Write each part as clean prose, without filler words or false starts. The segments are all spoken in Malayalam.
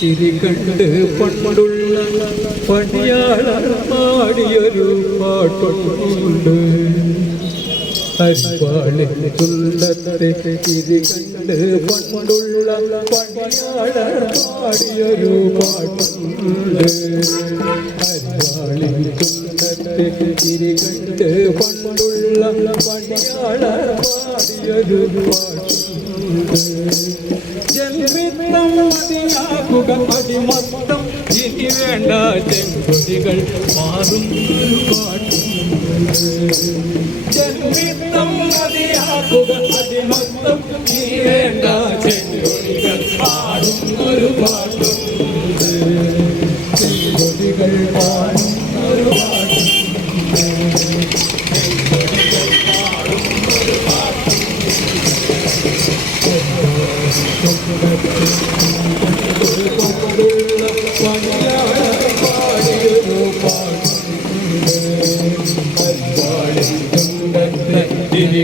ചിരി കണ്ട് പണ്ടുള്ള പണിയാളർ പാടിയൊരു പാട്ടുണ്ട്. തുള്ളത്തെ ചിരി കണ്ട് പണ്ടുള്ള പണിയാളർ പാടിയൊരു പാട്ടുണ്ട്. തുള്ളത്തെ ചിരി കണ്ട് പണ്ടുള്ള പണിയാളർ പാടിയൊരു പാട്ടുണ്ട്. ജന്മിത്തം മതിയാകുക അടിമത്തം ഇനി വേണ്ട ചെങ്കൊടികൾ മാറും ഒരു പാട്ടുണ്ട്. ജന്മിത്തം മതിയാകുക അടിമത്തം ഇനി വേണ്ട ചെങ്കൊടികൾ മാറും ഒരു പാട്ടുണ്ട്. ചെങ്കൊടികൾ മാറും ഒരു പാട്ടുണ്ട്.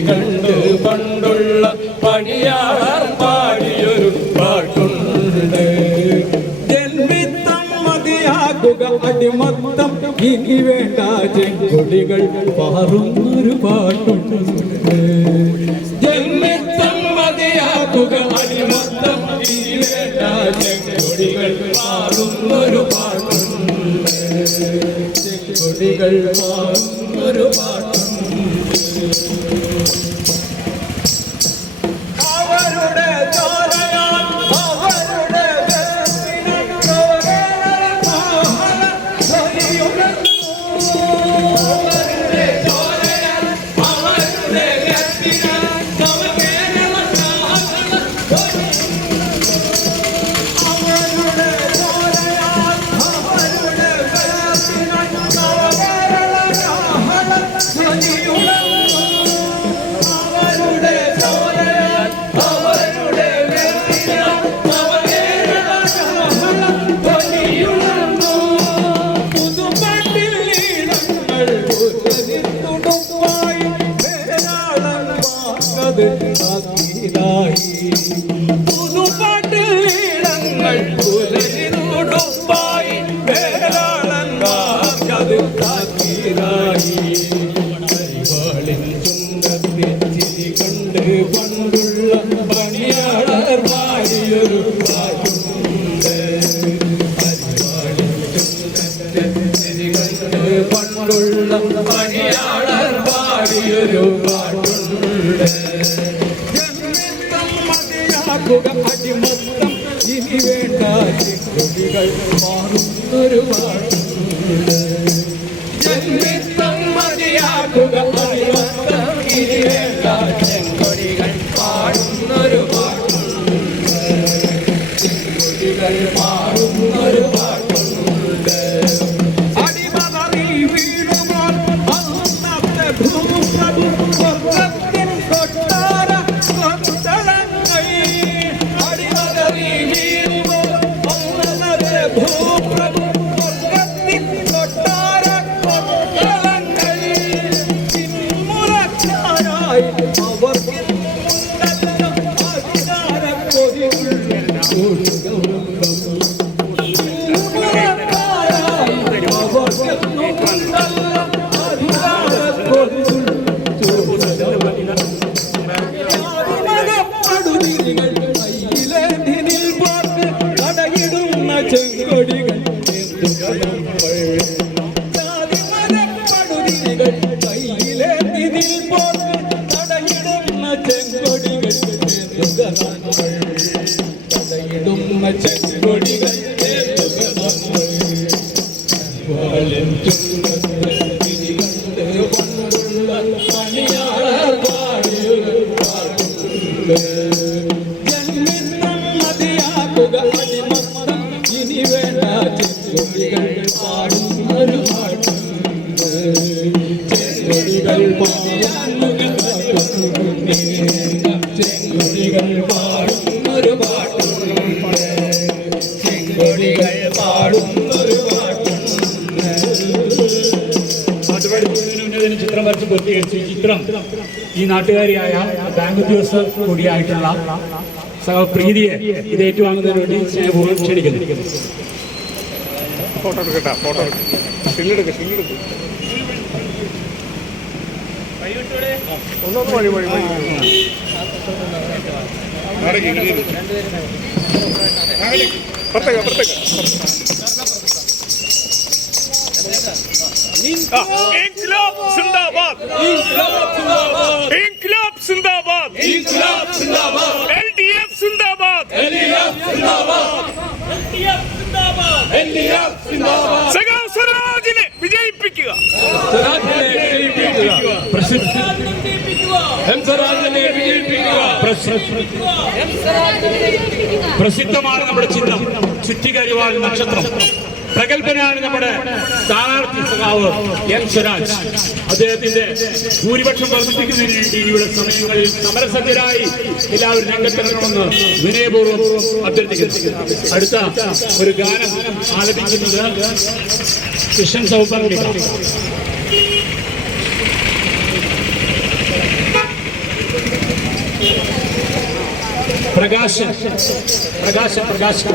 കണ്ട് പണ്ടുള്ള പണിയാളർ പാടിയൊരു പാട്ടുണ്ട്. ജന്മിത്തം മതിയാകുക അടിമത്തം ഇനി വേണ്ട ചെങ്കൊടികൾ പാറുന്നൊരു പാട്ടുണ്ട്. ജന്മിത്തം മതിയാകുക അടിമത്തം ഇനി വേണ്ട ചെങ്കൊടികൾ പാറുന്നൊരു പാട്ടുണ്ട്. ചെങ്കൊടികൾ പാറുന്നൊരു പാട്ടുണ്ട്. അവരുടെ ചോരയാൽ അവരുടെ പുതുപാട്ടിടങ്ങൾ പുലരിനോടൊപ്പായി വേലാളൻ വാർക്കത് താക്കീരായി. കരിവാളിൻ ചുണ്ടത്തെ ചിരി കണ്ട് പണ്ടുള്ള പണിയാളർ പാടിയൊരു പാട്ടുണ്ട്. കരിവാളിൻ ചുണ്ടത്തെ ചിരി കണ്ട് പണ്ടുള്ള പണിയാളർ പാടിയൊരു പാട്ടുണ്ട്. അടിമത്തം ഇനി വേണ്ട ചെങ്കൊടികൾ മാറുന്നൊരു പാട്ടുണ്ട്. ജന്മിത്തം മതിയാകുക അടിമത്തം ഇനി വേണ്ട ചെങ്കൊടികൾ പാടുന്നൊരു പാട്ടുണ്ട്. ചെങ്കൊടികൾ പാടുന്നൊരു പാട്ടുണ്ട്. അടിമതറി വീണുമ്പോൾ അന്നത്തെ ഭൂപ്രഭു സ്വർഗത്തിൻ കൊട്ടാര ഭൂപ്രഭു സ്വർഗത്തിൻ കൊട്ടാര കൊത്തളങ്ങൾ പിന്മുറക്കാരായി അവർ അധികാര കൊതിയുള്ള ചെങ്കൊടികൾ കയ്യിലെ നിധിൽ പോട്ട് തടയിടുന്ന ചെങ്കൊടികൾ തടയിടുന്ന ചെങ്കൊടികൾ പണ്ടുള്ള പണിയാളർ പാടിയൊരു പാട്ടുണ്ട്. ജന്മിത്തം മതിയാകുക അടിമത്തം ഇനി വേണ്ട ചെങ്കൊടികൾ പാടുന്നൊരു പാട്ടുണ്ട്. ചെങ്കൊടികൾ പാടുന്നൊരു പാട്ടുണ്ട്. ചെങ്കൊടികൾ പാടുന്നൊരു പാട്ടുണ്ട്, ചെങ്കൊടികൾ പാടുന്നൊരു പാട്ടുണ്ട്. അതുവഴി ഉന്നതിന് ചിത്രം വരച്ച് പൂർത്തീകരിച്ചു. ഈ ചിത്രം ഈ നാട്ടുകാരിയായ ബാങ്ക് ഉദ്യോഗസ്ഥർ കൂടിയായിട്ടുള്ള പ്രീതിയെ ഇത് ഏറ്റുവാങ്ങുന്നതിന് വേണ്ടി സ്നേഹപൂർവ്വം ക്ഷണിക്കുന്നു. ഫോട്ടോ എടുക്കട്ടാ, ഫോട്ടോ സ്റ്റില്ലെടുക്ക്, സ്റ്റില്ലെടുക്ക്. ഒന്നൊന്ന് വഴി വഴി വഴി പ്രത്യേക പ്രത്യേക. ഇൻക്ലാബ് സിന്ദാബാദ്, ഇൻക്ലാബ് സിന്ദാബാദ്, ഇൻക്ലാബ് സിന്ദാബാദ്, LDF സിന്ദാബാദ്, LDF സിന്ദാബാദ്, LDF സിന്ദാബാദ്. സഖാവ് സ്വരാജിനെ വിജയിപ്പിക്കുക, സ്വരാജിനെ വിജയിപ്പിക്കുക, സ്വരാജിനെ വിജയിപ്പിക്കുക. പ്രസിദ്ധമാണ് നമ്മുടെ ചിഹ്നം ചുറ്റികരിവാൾ നക്ഷത്രം. പ്രഗത്ഭനാണ് നമ്മുടെ സ്ഥാനാർത്ഥി സഖാവ് എൻ സ്വരാജ്. അദ്ദേഹത്തിന്റെ ഭൂരിപക്ഷം വർദ്ധിപ്പിക്കുന്നതിന് വേണ്ടി ഇവിടെ സമയങ്ങളിൽ സമരസജ്ജരായി എല്ലാവരും രംഗത്തിറങ്ങണമെന്ന് വിനയപൂർവ്വം അഭ്യർത്ഥിക്കുന്നു. അടുത്ത ഒരു ഗാനം ആലപിക്കുന്നത് കൃഷ്ണൻ സൗപർണി. പ്രകാശൻ പ്രകാശൻ പ്രകാശൻ